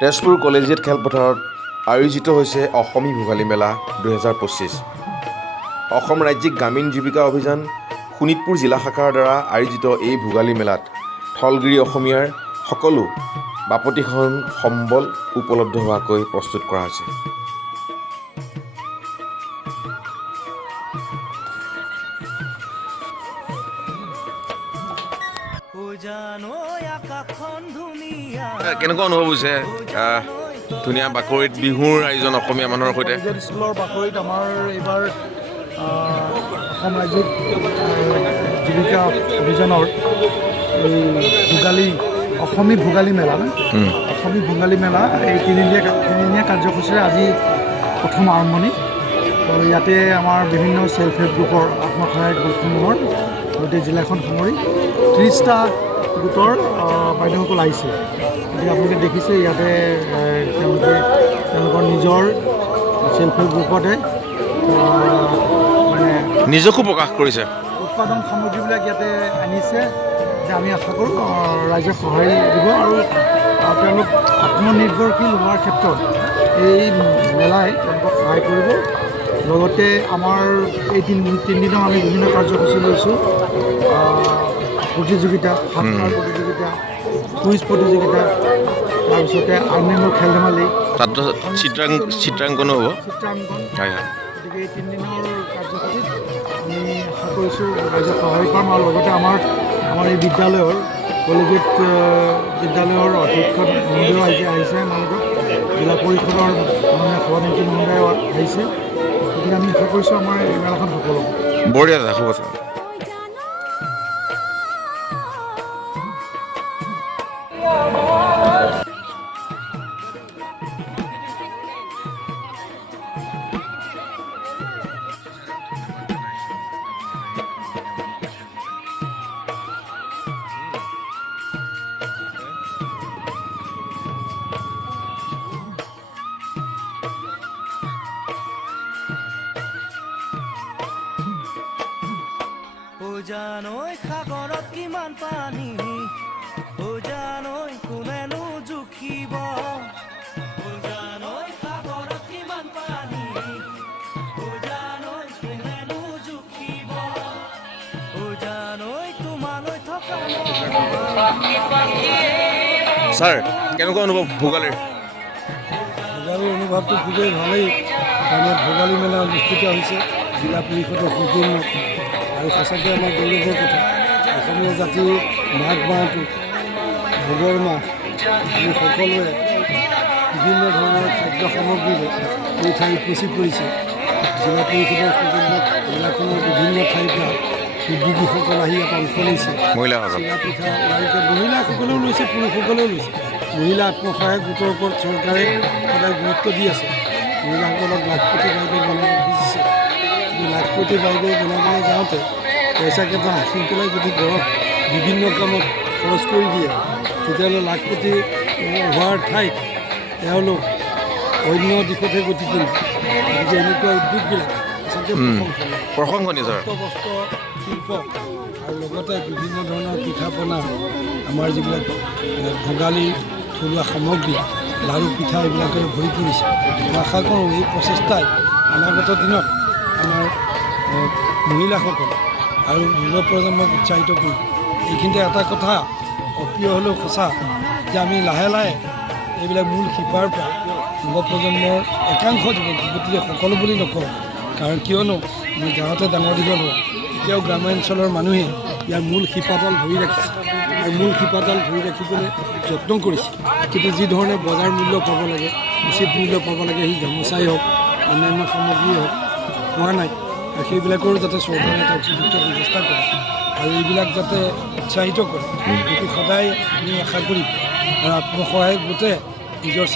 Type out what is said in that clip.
Tezpur collegiate খেলপথাৰত আয়োজিত হৈছে অসমী ভোগালী মেলা 2025। অসম ৰাজ্যিক গ্ৰামীণ জীৱিকা অভিযান শোণিতপুৰ জিলা শাখাৰ দ্বাৰা আয়োজিত এই ভোগালী মেলাত থলগিৰি অসমীয়াৰ সকলো বাপতিসাহোন সম্বল উপলব্ধ হোৱাকৈ প্ৰস্তুত কৰা হৈছে। কেনেকুৱা অনুভৱ হৈছে ধুনীয়া বাকৰিত বিহুৰ আয়োজন অসমীয়া মানুহৰ সৈতে? স্কুলৰ বাকৰিত আমাৰ এইবাৰ অসম ৰাজ্যিক জীৱিকা অভিযানৰ এই অসমী ভোগালী মেলা অসমী ভোগালী মেলা এই তিনিদিনীয়া কাৰ্যসূচীৰে আজি প্ৰথম আৰম্ভণি। তো ইয়াতে আমাৰ বিভিন্ন চেল্ফ হেল্প গ্ৰুপৰ আত্মসহায়ক গোটসমূহৰ গোটেই জিলাখন সামৰি 30টা গোটৰ বাইদেউসকল আহিছে। গতিকে আপোনালোকে দেখিছে ইয়াতে তেওঁলোকৰ নিজৰ চেল্ফ হেল্প গ্ৰুপতে মানে নিজকো প্ৰকাশ কৰিছে, উৎপাদন সামগ্ৰীবিলাক ইয়াতে আনিছে। আমি আশা কৰোঁ ৰাইজে সহায় দিব আৰু তেওঁলোক আত্মনিৰ্ভৰশীল হোৱাৰ ক্ষেত্ৰত এই মেলাই তেওঁলোকক সহায় কৰিব। লগতে আমাৰ এই তিনিদিনত আমি বিভিন্ন কাৰ্যসূচী লৈছোঁ। প্ৰতিযোগিতা, হাত ধৰা প্ৰতিযোগিতা, কুইজ প্ৰতিযোগিতা, তাৰপিছতে অন্যান্য খেল ধেমালি, চিত্ৰাংকনো হ'ব। গতিকে এই তিনিদিনৰ কাৰ্যসূচীত আমি আশা কৰিছোঁ ৰাইজক সহায় পাম। আৰু লগতে আমাৰ এই বিদ্যালয়ৰ কলেজিয়েট বিদ্যালয়ৰ অধ্যক্ষ মহোদয় আহিছে, আমালোকক জিলা পৰিষদৰ মাননীয় সভানেত্ৰী মহোদয় আহিছে। গতিকে আমি আশা কৰিছোঁ আমাৰ এই মেলাখন সফল হ'ব। বঢ়িয়া দাদা, হ'ব আছে। জানৈ সাগৰত কিমান পানী, জানৈ কোনেনো জুখিব, জানৈ সাগৰত কিমান পানী, জানৈ কোনেনো জুখিব, জানৈ তোমালৈ থকা ছাৰ, কেনেকুৱা অনুভৱ ভোগালীৰ? ভোগালীৰ অনুভৱটো খুবেই ভালেই। কাৰণ ভোগালী মেলা অনুষ্ঠিত হৈছে জিলা পৰিষদৰ সৌজন্যত আৰু সঁচাকৈ আমাৰ গৌৰৱৰ কথা। অসমীয়া জাতিৰ মাঘ মাহটো ভোগৰ মাহ। আমি সকলোৱে বিভিন্ন ধৰণৰ খাদ্য সামগ্ৰীৰে এই ঠাই উপচি পৰিছে। জিলা পৰিষদৰ সৌজন্যত জিলাখনৰ বিভিন্ন ঠাইৰ পৰা উদ্যোগীসকল আহি ইয়াত অংশ লৈছে। চিৰা পিঠা লাড়ুকে মহিলাসকলেও লৈছে, পুৰুষসকলেও লৈছে। মহিলা আত্মসহায়ক গোটৰ ওপৰত চৰকাৰে সদায় গুৰুত্ব দি আছে। মহিলাসকলক লাখপতি বাইদেউ বনাব খুজিছে। কিন্তু লাখপতি বাইদেউ বনাবলৈ যাওঁতে পইচাকেইটা হাঁচি পেলাই যদি ঘৰত বিভিন্ন কামত খৰচ কৰি দিয়ে, তেতিয়াহ'লে লাখপতি হোৱাৰ ঠাইত তেওঁলোক অন্য দিশতহে গতি কৰিব। গতিকে এনেকুৱা উদ্যোগবিলাক সঁচাকৈ প্ৰশংসনীয় ছাৰ। বস্ত্ৰ শিল্প আৰু লগতে বিভিন্ন ধৰণৰ পিঠা পনা, আমাৰ যিবিলাক ভোগালী থলুৱা সামগ্ৰী, লাড়ু পিঠা এইবিলাকেৰে ভৰি পৰিছে। মই আশা কৰোঁ এই প্ৰচেষ্টাই অনাগত দিনত আমাৰ মহিলাসকল আৰু যুৱ প্ৰজন্মক উৎসাহিত কৰিব। এইখিনিতে এটা কথা অপ্ৰিয় হ'লেও সঁচা যে আমি লাহে লাহে এইবিলাক মূল শিপাৰ পৰা যুৱ প্ৰজন্মৰ একাংশ যুৱতীয়ে সকলো বুলি নকওঁ, কাৰণ কিয়নো মই গাঁৱতে ডাঙৰ দীঘল হোৱা, এতিয়াও গ্ৰাম্যাঞ্চলৰ মানুহে ইয়াৰ মূল শিপাডাল ধৰি ৰাখিছে আৰু মূল শিপাডাল ধৰি ৰাখিবলৈ যত্ন কৰিছে। কিন্তু যি ধৰণে বজাৰ মূল্য পাব লাগে, উচিত মূল্য পাব লাগে, সেই গামোচাই হওক অন্যান্য সামগ্ৰীয়ে হওক, পোৱা নাই। আৰু সেইবিলাকৰো যাতে চৰকাৰে এটা উপযুক্ত ব্যৱস্থা কৰে আৰু এইবিলাক যাতে উৎসাহিত কৰে, সেইটো সদায় আমি আশা কৰিম। আৰু আত্মসহায়ক গোটে নিজৰ